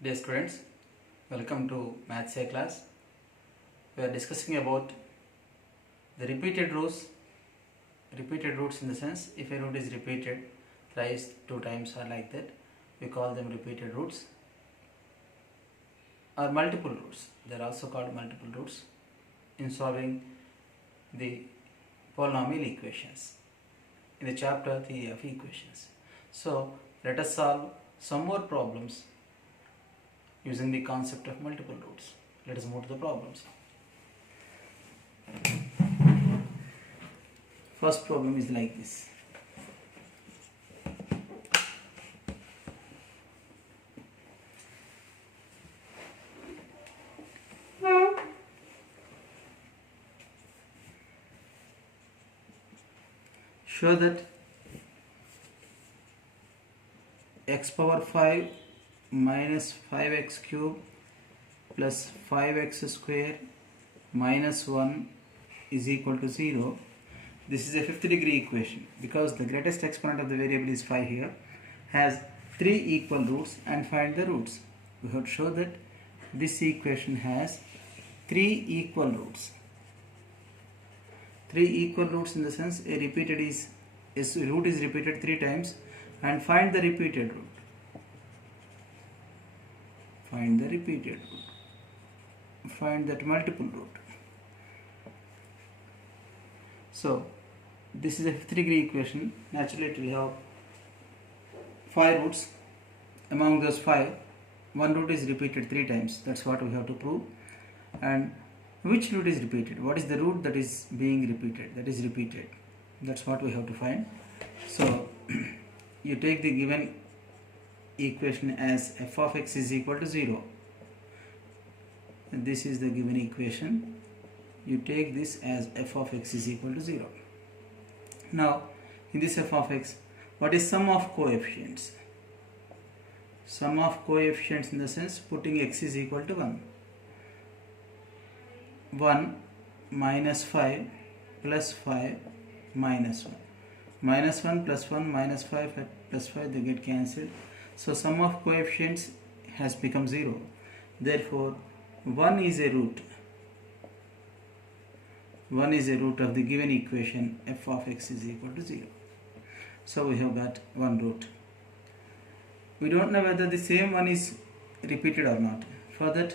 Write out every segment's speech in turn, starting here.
Dear students, welcome to Maths A class. We are discussing about the repeated roots. Repeated roots in the sense, if a root is repeated thrice, two times or like that, we call them repeated roots. Or multiple roots, they are also called multiple roots in solving the polynomial equations in the chapter Theory of Equations. So let us solve some more problems using the concept of multiple roots. Let us move to the problems. First problem is like this. Show that x power 5 minus 5x cube plus 5x square minus 1 is equal to 0. This is a fifth degree equation because the greatest exponent of the variable is 5 here, has 3 equal roots, and find the roots. We have to show that this equation has 3 equal roots. 3 equal roots in the sense a root is repeated 3 times, and find the repeated root. Find the repeated root. Find that multiple root. So this is a fifth degree equation. Naturally it will have 5 roots. Among those 5, one root is repeated 3 times. That's what we have to prove. And which root is repeated? What is the root that is being repeated? That is repeated. That's what we have to find. So you take the given equation as f of x is equal to 0. And this is the given equation. You take this as f of x is equal to 0. Now in this f of x, what is sum of coefficients? Sum of coefficients in the sense putting x is equal to 1. 1 minus 5 plus 5 minus 1. Minus 1 plus 1 minus 5 plus 5, they get cancelled. So sum of coefficients has become 0. Therefore 1 is a root. 1 is a root of the given equation f of x is equal to 0. So we have got one root. We don't know whether the same one is repeated or not. For that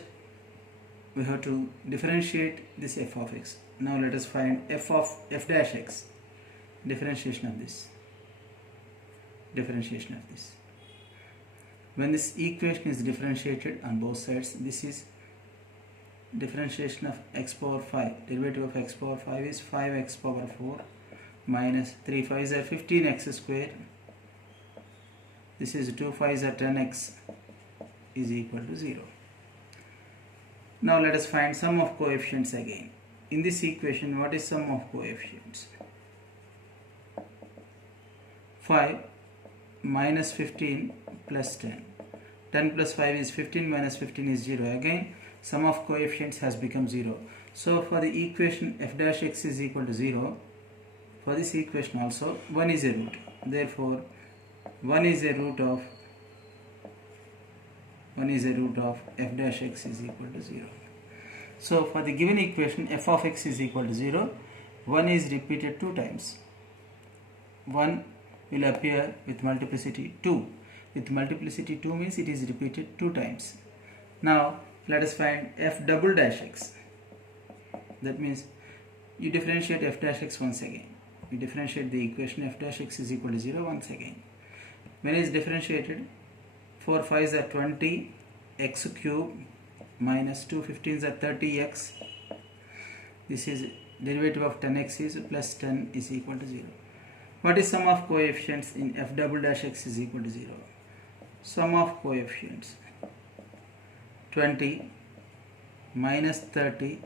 we have to differentiate this f of x. Now let us find f dash x. Differentiation of this. Differentiation of this. When this equation is differentiated on both sides, this is differentiation of x power 5. Derivative of x power 5 is 5x power 4 minus 3 5s are 15x square. This is 2 5s are 10x is equal to 0. Now let us find sum of coefficients again. In this equation, what is sum of coefficients? 5 minus 15 plus 10. 10 plus 5 is 15 minus 15 is 0. Again, sum of coefficients has become 0. So for the equation f dash x is equal to 0, for this equation also 1 is a root. Therefore 1 is a root of f dash x is equal to 0. So for the given equation f of x is equal to 0, 1 is repeated 2 times. 1 will appear with multiplicity 2. With multiplicity 2 means it is repeated 2 times. Now let us find f double dash x. That means you differentiate f dash x once again. You differentiate the equation f dash x is equal to 0 once again. When it is differentiated, 4 5s are 20 x cube minus 2 15s are 30x. This is derivative of 10x is plus 10 is equal to 0. What is sum of coefficients in f double dash x is equal to 0? Sum of coefficients 20 minus 30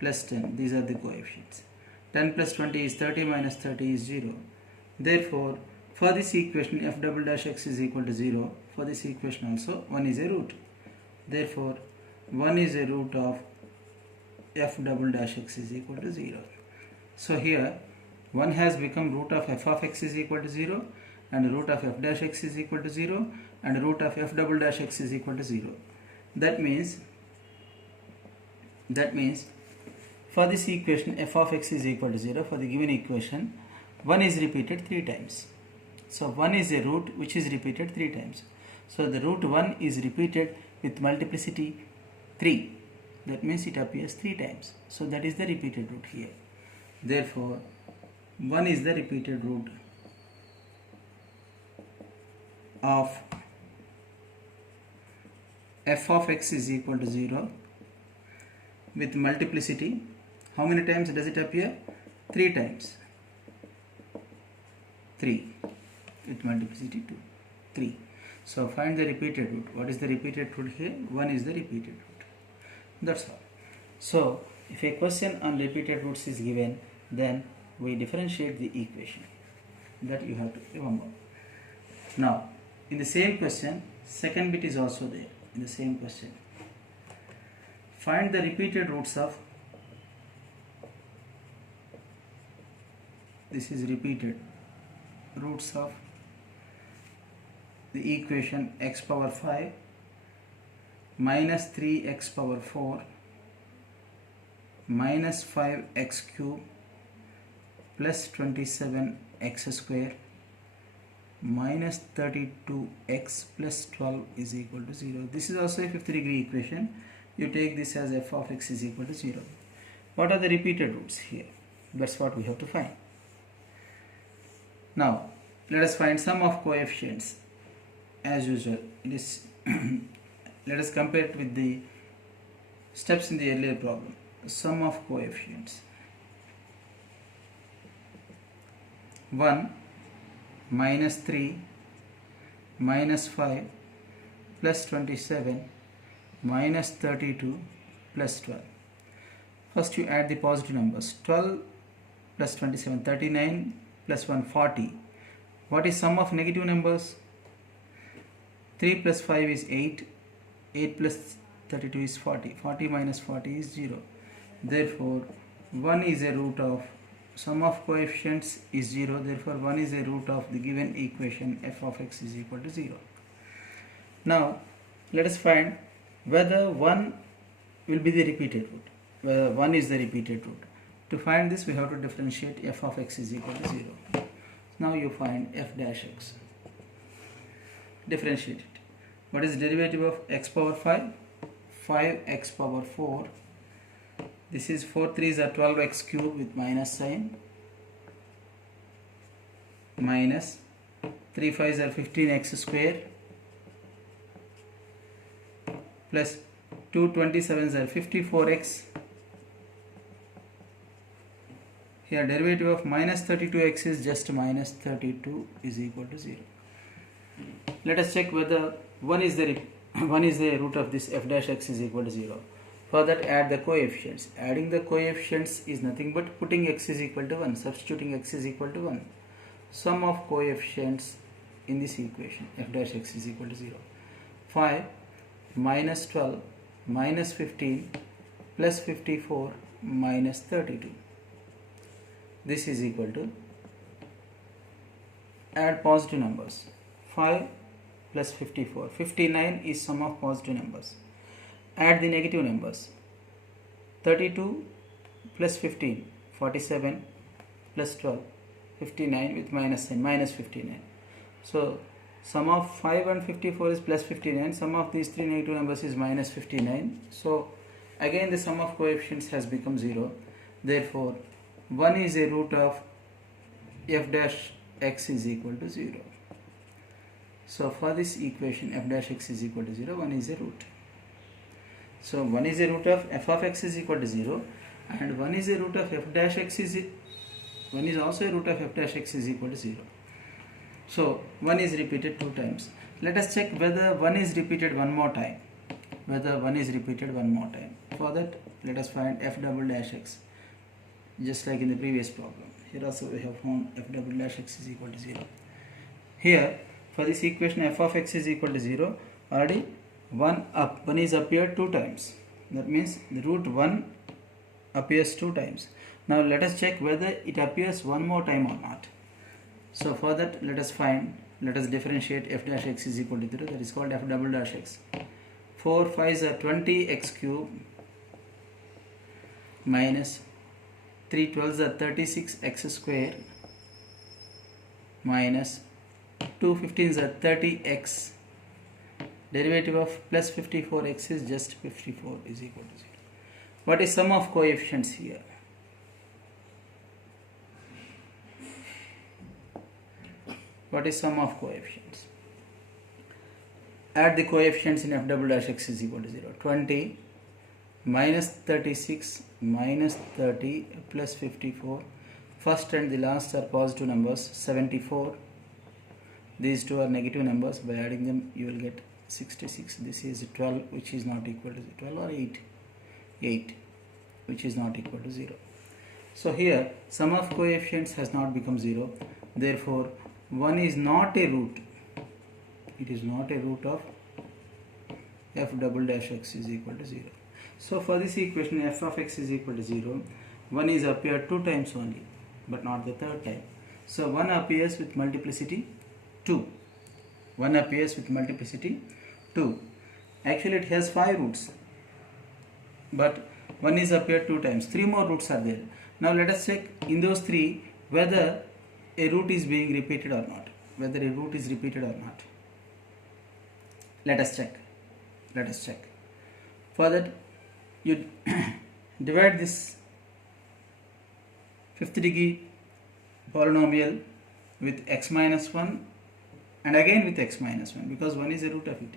plus 10. These are the coefficients. 10 plus 20 is 30 minus 30 is 0. Therefore for this equation f double dash x is equal to 0. For this equation also 1 is a root. Therefore 1 is a root of f double dash x is equal to 0. So here 1 has become root of f of x is equal to 0 and root of f dash x is equal to 0, and root of f double dash x is equal to 0. That means for this equation f of x is equal to 0, for the given equation 1 is repeated 3 times. So 1 is a root which is repeated 3 times. So the root 1 is repeated with multiplicity 3. That means it appears 3 times. So that is the repeated root here. Therefore 1 is the repeated root of f of x is equal to 0 with multiplicity. How many times does it appear? 3 times. 3 with multiplicity 2. 3. So find the repeated root. What is the repeated root here? 1 is the repeated root. That's all. So if a question on repeated roots is given, then we differentiate the equation. That you have to remember. Now in the same question, second bit is also there in the same question. Find the repeated roots of, this is repeated roots of the equation x power 5 minus 3x power 4 minus 5x cube plus 27x square minus 32x plus 12 is equal to 0. This is also a fifth degree equation. You take this as f of x is equal to 0. What are the repeated roots here? That's what we have to find. Now let us find sum of coefficients. As usual, it is let us compare it with the steps in the earlier problem. The sum of coefficients. 1 minus 3 minus 5 plus 27 minus 32 plus 12. First you add the positive numbers. 12 plus 27, 39 plus 1, 40. What is sum of negative numbers? 3 plus 5 is 8. 8 plus 32 is 40. 40 minus 40 is 0. Therefore 1 is a root of, sum of coefficients is 0. Therefore 1 is a root of the given equation f of x is equal to 0. Now let us find whether 1 will be the repeated root, whether 1 is the repeated root. To find this we have to differentiate f of x is equal to 0. Now you find f dash x. Differentiate it. What is derivative of x power 5? 5x power 4. This is 4 3s are 12x cube with minus sign. Minus 3 5s are 15x square. Plus 2 27s are 54x. Here derivative of minus 32x is just minus 32 is equal to 0. Let us check whether 1 is the root of this f dash x is equal to 0. For that add the coefficients. Adding the coefficients is nothing but putting x is equal to 1, substituting x is equal to 1. Sum of coefficients in this equation f dash x is equal to 0. 5 minus 12 minus 15 plus 54 minus 32. This is equal to, add positive numbers. 5 plus 54. 59 is sum of positive numbers. Add the negative numbers. 32 plus 15. 47 plus 12. 59 with minus sign. Minus 59. So sum of 5 and 54 is plus 59. Sum of these three negative numbers is minus 59. So again the sum of coefficients has become 0. Therefore 1 is a root of f dash x is equal to 0. So for this equation f dash x is equal to 0, 1 is a root. So 1 is a root of f of x is equal to 0 and 1 is a root of f dash x is 1 is also a root of f dash x is equal to 0. So 1 is repeated 2 times. Let us check whether 1 is repeated one more time. Whether 1 is repeated one more time. For that let us find f double dash x. Just like in the previous problem. Here also we have found f double dash x is equal to 0. Here for this equation f of x is equal to 0, already 1 is appeared 2 times. That means the root 1 appears 2 times. Now let us check whether it appears one more time or not. So for that let us find let us differentiate f dash x is equal to 0, that is called f double dash x. 4 5s are 20x cube minus 3 12s are 36x square minus 2 15s are 30x. Derivative of plus 54x is just 54 is equal to 0. What is sum of coefficients here? What is sum of coefficients? Add the coefficients in f double dash x is equal to 0. 20 minus 36 minus 30 plus 54. First and the last are positive numbers. 74. These two are negative numbers. By adding them you will get 66. This is 12 which is not equal to 12 or 8. 8 which is not equal to 0. So here sum of coefficients has not become 0. Therefore 1 is not a root. It is not a root of f double dash x is equal to 0. So for this equation f of x is equal to 0, 1 is appeared 2 times only but not the third time. So 1 appears with multiplicity 2. 1 appears with multiplicity 2. Actually it has 5 roots but 1 is appeared 2 times. 3 more roots are there. Now let us check in those 3 whether a root is being repeated or not. Whether a root is repeated or not. Let us check. Let us check. For that you divide this 5th degree polynomial with x minus 1 and again with x minus 1 because 1 is a root of it.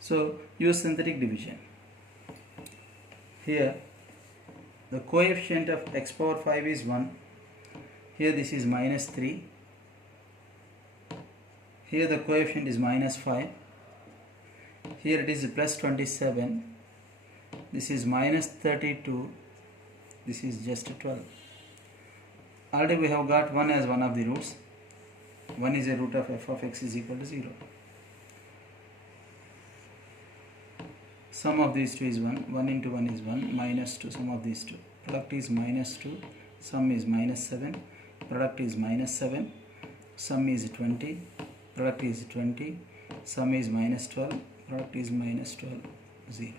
So use synthetic division. Here the coefficient of x power 5 is 1. Here this is minus 3. Here the coefficient is minus 5. Here it is plus 27. This is minus 32. This is just 12. Already we have got 1 as one of the roots. 1 is a root of f of x is equal to 0. Sum of these two is 1. 1 into 1 is 1. Minus 2. Sum of these two. Product is minus 2. Sum is minus 7. Product is minus 7. Sum is 20. Product is 20. Sum is minus 12. Product is minus 12. 0.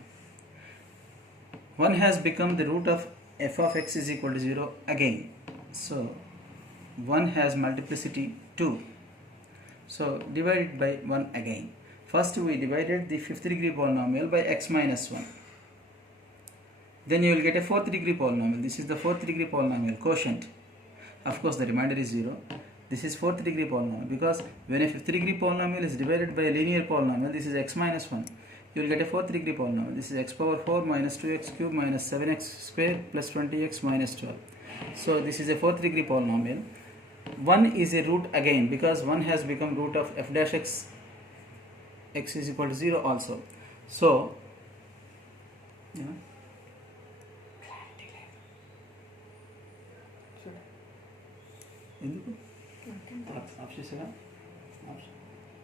1 has become the root of f of x is equal to 0 again. So 1 has multiplicity 2. So divide it by 1 again. First we divided the 5th degree polynomial by x minus 1. Then you will get a 4th degree polynomial. This is the 4th degree polynomial quotient. Of course the remainder is 0. This is 4th degree polynomial because when a 5th degree polynomial is divided by a linear polynomial, this is x minus 1. You will get a 4th degree polynomial. This is x power 4 minus 2x cube minus 7x square plus 20x minus 12. So this is a 4th degree polynomial. 1 is a root again because 1 has become root of f dash x is equal to 0 also. So ఎందుకు of చేసేదా